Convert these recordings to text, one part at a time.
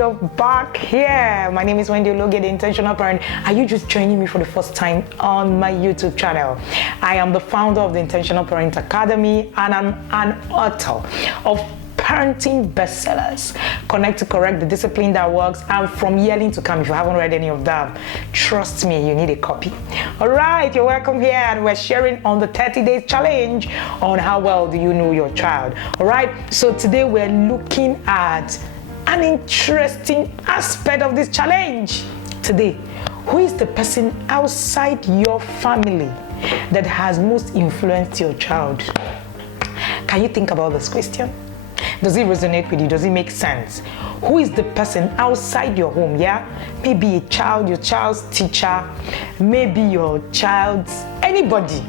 we are back here. My name is Wendy Ologe, the Intentional Parent. Are you just joining me for the first time on my YouTube channel? I am the founder of the Intentional Parent Academy, and I'm an author of parenting bestsellers, Connect to Correct, The Discipline That Works, and From Yelling to Come. If you haven't read any of them, trust me, you need a copy. All right, you're welcome here, and we're sharing on the 30 days challenge on how well do you know your child. All right, so today we're looking at an interesting aspect of this challenge. Today, who is the person outside your family that has most influenced your child? Can you think about this question? Does it resonate with you? Does it make sense? Who is the person outside your home? Yeah, maybe a child, your child's teacher, maybe your child's anybody.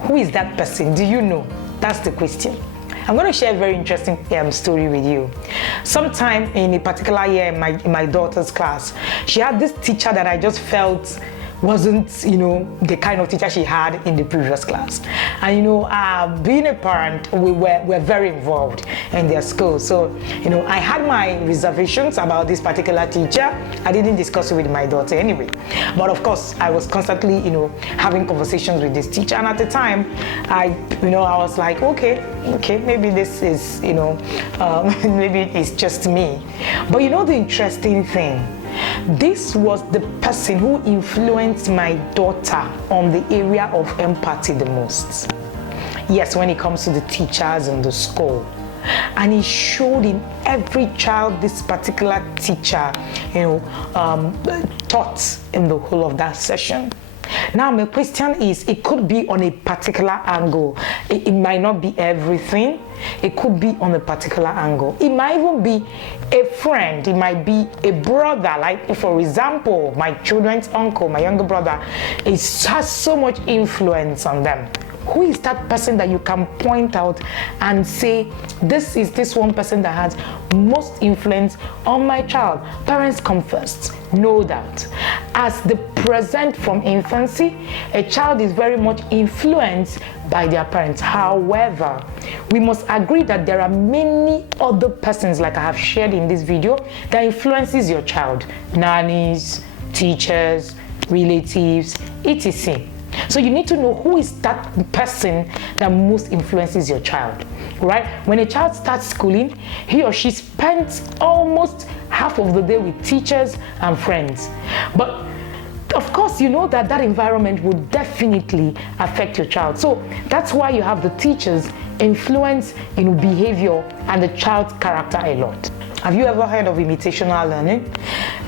Who is that person? Do you know? That's the question. I'm going to share a very interesting story with you. Sometime in a particular year in my daughter's class, she had this teacher that I just felt wasn't, the kind of teacher she had in the previous class. And being a parent, we're very involved in their school. So, I had my reservations about this particular teacher. I didn't discuss it with my daughter anyway. But of course, I was constantly, having conversations with this teacher. And at the time, I was like, okay, maybe this is, maybe it's just me. But the interesting thing, this was the person who influenced my daughter on the area of empathy the most. Yes, when it comes to the teachers in the school. And it showed in every child this particular teacher, taught in the whole of that session. Now, my question is, it could be on a particular angle. It might not be everything. It could be on a particular angle. It might even be a friend. It might be a brother. Like, for example, my children's uncle, my younger brother, has so much influence on them. Who is that person that you can point out and say, this is this one person that has most influence on my child? Parents come first, no doubt. As the present from infancy, a child is very much influenced by their parents. However, we must agree that there are many other persons, like I have shared in this video, that influences your child. Nannies, teachers, relatives, etc. So you need to know who is that person that most influences your child, right? When a child starts schooling, he or she spends almost half of the day with teachers and friends. But of course, that environment will definitely affect your child. So that's why you have the teachers influence behavior and the child's character a lot. Have you ever heard of imitational learning?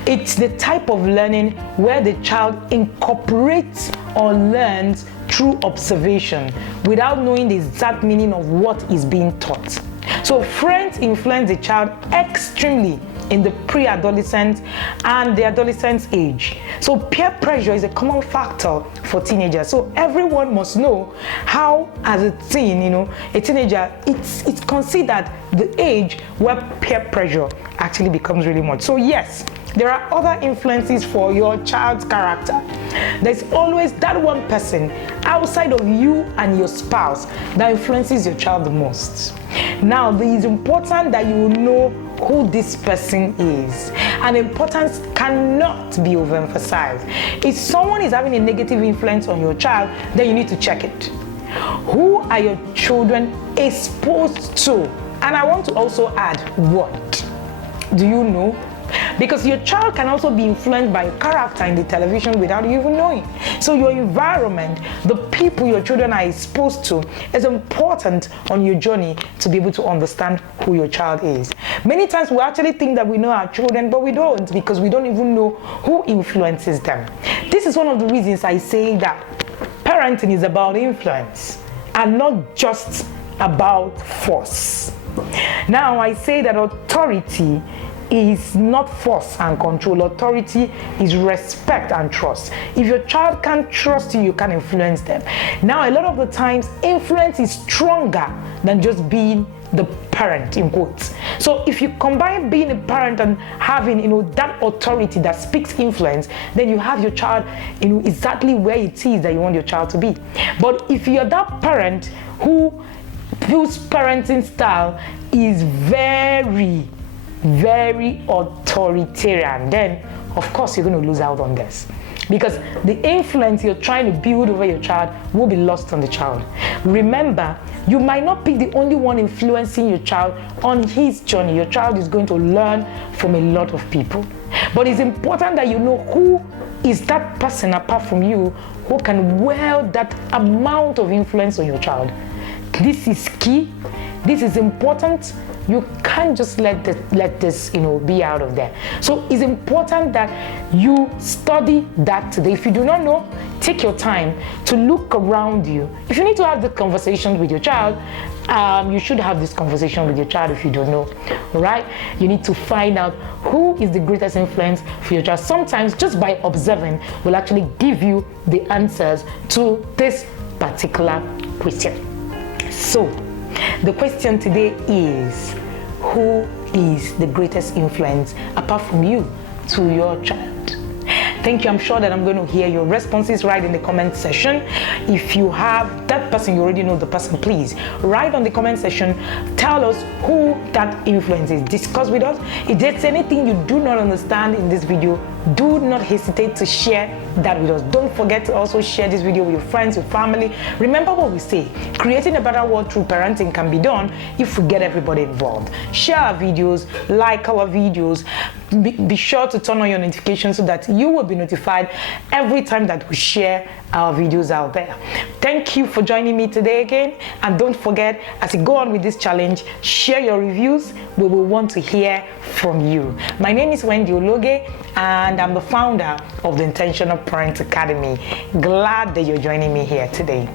It's the type of learning where the child incorporates or learns through observation without knowing the exact meaning of what is being taught. So friends influence the child extremely in the pre-adolescent and the adolescent age. So peer pressure is a common factor for teenagers. So everyone must know how, as a teen, a teenager, it's considered the age where peer pressure actually becomes really much. So yes, there are other influences for your child's character. There's always that one person outside of you and your spouse that influences your child the most. Now, it is important that you know who this person is. And importance cannot be overemphasized. If someone is having a negative influence on your child, then you need to check it. Who are your children exposed to? And I want to also add, what? Do you know? Because your child can also be influenced by a character in the television without you even knowing. So your environment, the people your children are exposed to, is important on your journey to be able to understand who your child is. Many times we actually think that we know our children, but we don't, because we don't even know who influences them. This is one of the reasons I say that parenting is about influence and not just about force. Now, I say that authority is not force and control. Authority is respect and trust. If your child can't trust you, you can influence them. Now, a lot of the times, influence is stronger than just being the parent, in quotes. So if you combine being a parent and having, that authority that speaks influence, then you have your child, exactly where it is that you want your child to be. But if you're that parent whose parenting style is very very authoritarian, then of course you're going to lose out on this. Because the influence you're trying to build over your child will be lost on the child. Remember, you might not be the only one influencing your child on his journey. Your child is going to learn from a lot of people. But it's important that you know who is that person apart from you who can wield that amount of influence on your child. This is key. This is important. You can't just let this be out of there. So it's important that you study that today. If you do not know, take your time to look around you. If you need to have the conversation with your child, you should have this conversation with your child if you don't know, right? You need to find out who is the greatest influence for your child. Sometimes just by observing will actually give you the answers to this particular question. So the question today is, who is the greatest influence apart from you to your child? Thank you. I'm sure that I'm going to hear your responses right in the comment section. If you have that person, you already know the person, please write on the comment section. Tell us who that influence is. Discuss with us. If there's anything you do not understand in this video, do not hesitate to share that with us. Don't forget to also share this video with your friends, your family. Remember what we say, creating a better world through parenting can be done if we get everybody involved. Share our videos, like our videos. Be sure to turn on your notifications so that you will be notified every time that we share our videos out there. Thank you for joining me today again, and don't forget, as you go on with this challenge, share your reviews. We will want to hear from you. My name is Wendy Ologe, and I'm the founder of the Intentional Parent Academy. Glad that you're joining me here today.